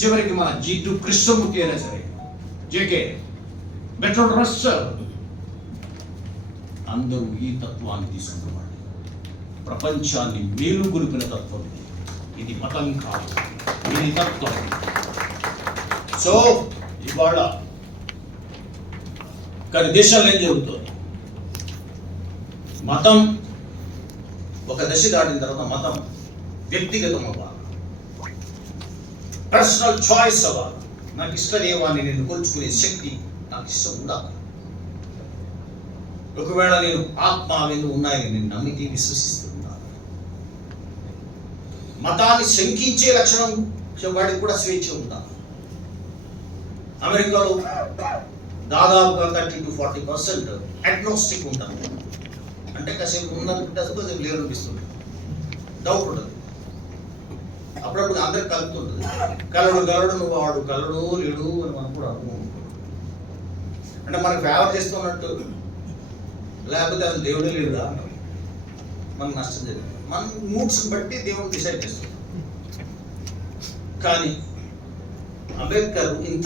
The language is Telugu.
చివరికి మన G2 కృష్ణమూర్తి అయినా సరే, జేకే బెట్రోడ్ రస్సెల్, అందరూ ఈ తత్వాన్ని తీసుకున్నవాడు. ప్రపంచాన్ని మేలు గొలిపిన తత్వం ఇది. మతం కాదు, ఇది తత్వం. సో ఇవాళ కానీ దేశాల్లో ఏం జరుగుతుంది? మతం ఒక దశ దాటిన తర్వాత మతం వ్యక్తిగతం అవ్వాలి, పర్సనల్ చాయిస్ అవ్వాలి. నాకు ఇష్టం ఏవాన్ని నేను కోల్చుకునే శక్తి నాకు ఇష్టం ఉండాలి. ఒకవేళ నేను ఆత్మ అవన్నీ ఉన్నాయని నేను నమ్మితే విశ్వసిస్తూ ఉండాలి. మతాన్ని శంకించే లక్షణం వాడికి కూడా స్వేచ్ఛ ఉండాలి. అమెరికాలో దాదాపుగా 30-40% అగ్నోస్టిక్ ఉంటారు. అంటే కాసేపు ఉందనిపిస్తుంది, కాసేపు లేరు అనిపిస్తుంది, డౌట్ ఉండదు. అప్పుడప్పుడు అందరికి కలుగుతుంటుంది. కలడు నువ్వు వాడు కలడు లేడు అని మనం కూడా అంటే మనకు ఫేవర్ చేస్తున్నట్టు, లేకపోతే అసలు దేవుడే లేడురా మనకు నష్టం జరిగింది. మన మూడ్స్ బట్టి దేవుడు డిసైడ్ చేస్తుంది. కానీ అంబేద్కర్ ఇంత